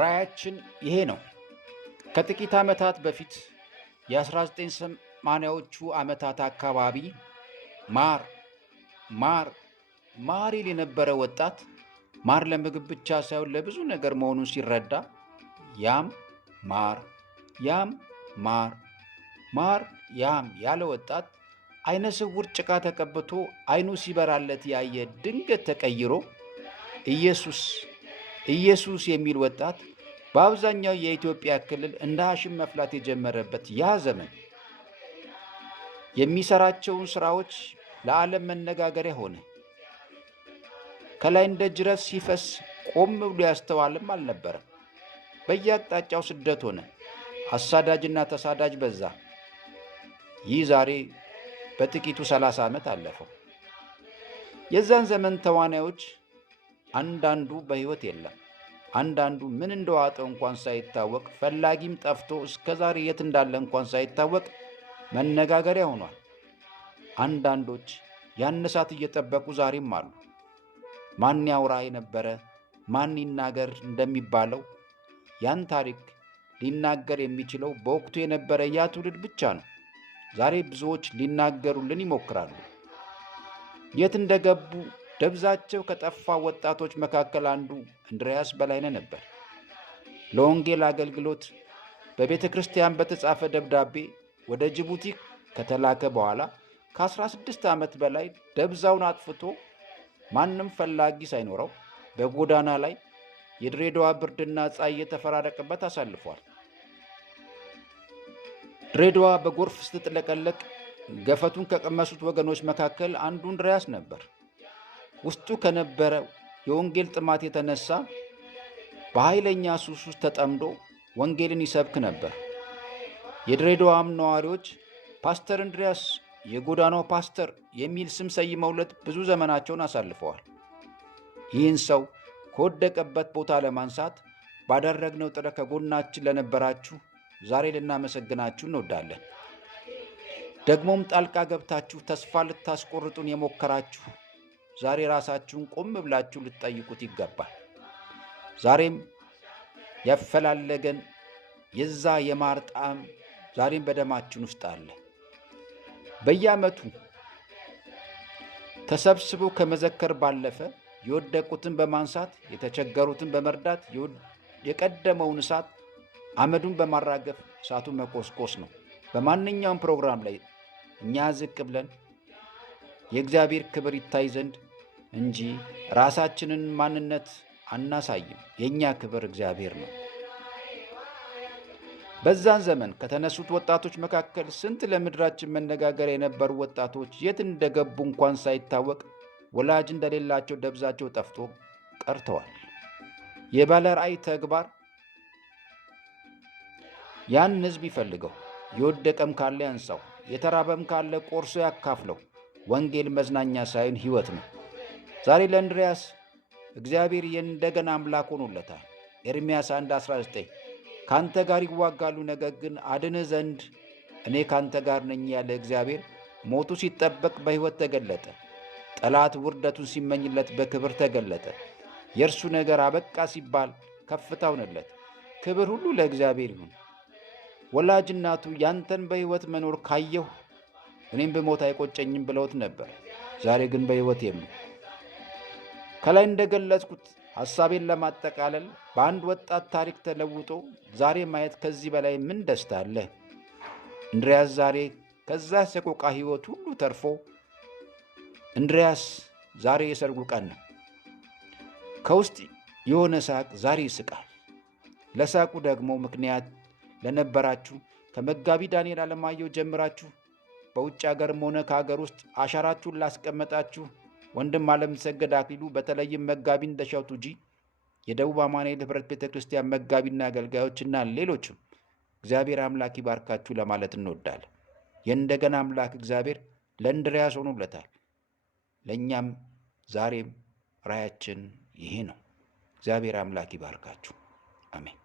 ራዕያችን ይሄ ነው። ከጥቂት ዓመታት በፊት የ1980ዎቹ ዓመታት አካባቢ ማር ማር ማር ይል የነበረ ወጣት ማር ለምግብ ብቻ ሳይሆን ለብዙ ነገር መሆኑን ሲረዳ ያም ማር ያም ማር ማር ያም ያለ ወጣት አይነ ስውር ጭቃ ተቀብቶ አይኑ ሲበራለት ያየ ድንገት ተቀይሮ ኢየሱስ ኢየሱስ የሚል ወጣት በአብዛኛው የኢትዮጵያ ክልል እንደ ሐሽም መፍላት የጀመረበት ያ ዘመን የሚሰራቸውን ስራዎች ለዓለም መነጋገሪያ ሆነ። ከላይ እንደ ጅረት ሲፈስ ቆም ብሎ ያስተዋልም አልነበረም። በየአቅጣጫው ስደት ሆነ። አሳዳጅና ተሳዳጅ በዛ። ይህ ዛሬ በጥቂቱ 30 ዓመት አለፈው። የዛን ዘመን ተዋናዮች አንዳንዱ በሕይወት የለም። አንዳንዱ ምን እንደዋጠው እንኳን ሳይታወቅ ፈላጊም ጠፍቶ እስከ ዛሬ የት እንዳለ እንኳን ሳይታወቅ መነጋገሪያ ሆኗል። አንዳንዶች ያን ሰዓት እየጠበቁ ዛሬም አሉ። ማን ያውራ የነበረ ማን ይናገር እንደሚባለው ያን ታሪክ ሊናገር የሚችለው በወቅቱ የነበረ ያ ትውልድ ብቻ ነው። ዛሬ ብዙዎች ሊናገሩልን ይሞክራሉ። የት እንደገቡ ደብዛቸው ከጠፋ ወጣቶች መካከል አንዱ እንድርያስ በላይነህ ነበር። ለወንጌል አገልግሎት በቤተ ክርስቲያን በተጻፈ ደብዳቤ ወደ ጅቡቲ ከተላከ በኋላ ከ16 ዓመት በላይ ደብዛውን አጥፍቶ ማንም ፈላጊ ሳይኖረው በጎዳና ላይ የድሬዳዋ ብርድና ፀሐይ እየተፈራረቀበት አሳልፏል። ድሬዳዋ በጎርፍ ስትጥለቀለቅ ገፈቱን ከቀመሱት ወገኖች መካከል አንዱ እንድርያስ ነበር። ውስጡ ከነበረ የወንጌል ጥማት የተነሳ በኃይለኛ ሱስ ውስጥ ተጠምዶ ወንጌልን ይሰብክ ነበር። የድሬዳዋም ነዋሪዎች ፓስተር እንድርያስ የጎዳናው ፓስተር የሚል ስም ሰይመውለት ብዙ ዘመናቸውን አሳልፈዋል። ይህን ሰው ከወደቀበት ቦታ ለማንሳት ባደረግነው ጥረት ከጎናችን ለነበራችሁ ዛሬ ልናመሰግናችሁ እንወዳለን። ደግሞም ጣልቃ ገብታችሁ ተስፋ ልታስቆርጡን የሞከራችሁ ዛሬ ራሳችሁን ቆም ብላችሁ ልትጠይቁት ይገባል። ዛሬም ያፈላለገን የዛ የማር ጣዕም ዛሬም በደማችን ውስጥ አለ። በየዓመቱ ተሰብስበው ከመዘከር ባለፈ የወደቁትን በማንሳት የተቸገሩትን በመርዳት የቀደመውን እሳት አመዱን በማራገፍ እሳቱን መቆስቆስ ነው። በማንኛውም ፕሮግራም ላይ እኛ ዝቅ ብለን የእግዚአብሔር ክብር ይታይ ዘንድ እንጂ ራሳችንን ማንነት አናሳይም። የእኛ ክብር እግዚአብሔር ነው። በዛን ዘመን ከተነሱት ወጣቶች መካከል ስንት ለምድራችን መነጋገሪያ የነበሩ ወጣቶች የት እንደገቡ እንኳን ሳይታወቅ ወላጅ እንደሌላቸው ደብዛቸው ጠፍቶ ቀርተዋል። የባለ ራእይ ተግባር ያን ሕዝብ ይፈልገው። የወደቀም ካለ ያንሳው፣ የተራበም ካለ ቆርሶ ያካፍለው። ወንጌል መዝናኛ ሳይሆን ሕይወት ነው። ዛሬ ለእንድርያስ እግዚአብሔር የእንደገና አምላክ ሆኖለታል። ኤርምያስ 1:19 ካንተ ጋር ይዋጋሉ፣ ነገር ግን አድንህ ዘንድ እኔ ካንተ ጋር ነኝ ያለ እግዚአብሔር ሞቱ ሲጠበቅ በሕይወት ተገለጠ። ጠላት ውርደቱን ሲመኝለት በክብር ተገለጠ። የእርሱ ነገር አበቃ ሲባል ከፍታ ሆነለት። ክብር ሁሉ ለእግዚአብሔር ይሁን። ወላጅ እናቱ ያንተን በሕይወት መኖር ካየሁ እኔም ብሞት አይቆጨኝም ብለውት ነበር። ዛሬ ግን በሕይወት የሉ። ከላይ እንደገለጽኩት ሐሳቤን ለማጠቃለል በአንድ ወጣት ታሪክ ተለውጦ ዛሬ ማየት ከዚህ በላይ ምን ደስታ አለ? እንድርያስ ዛሬ ከዛ ሰቆቃ ሕይወት ሁሉ ተርፎ እንድርያስ ዛሬ የሰርጉ ቀን ነው። ከውስጥ የሆነ ሳቅ ዛሬ ይስቃል። ለሳቁ ደግሞ ምክንያት ለነበራችሁ ከመጋቢ ዳንኤል አለማየሁ ጀምራችሁ በውጭ ሀገርም ሆነ ከሀገር ውስጥ አሻራችሁን ላስቀመጣችሁ ወንድም ዓለምሰገድ አክሊሉ፣ በተለይም መጋቢ እንደሻው ቱጂ፣ የደቡብ አማኑኤል ኅብረት ቤተ ክርስቲያን መጋቢና አገልጋዮችና ሌሎችም እግዚአብሔር አምላክ ይባርካችሁ ለማለት እንወዳለን። የእንደገና አምላክ እግዚአብሔር ለእንድርያስ ሆኖለታል። ለእኛም ዛሬም ራያችን ይሄ ነው። እግዚአብሔር አምላክ ይባርካችሁ። አሜን።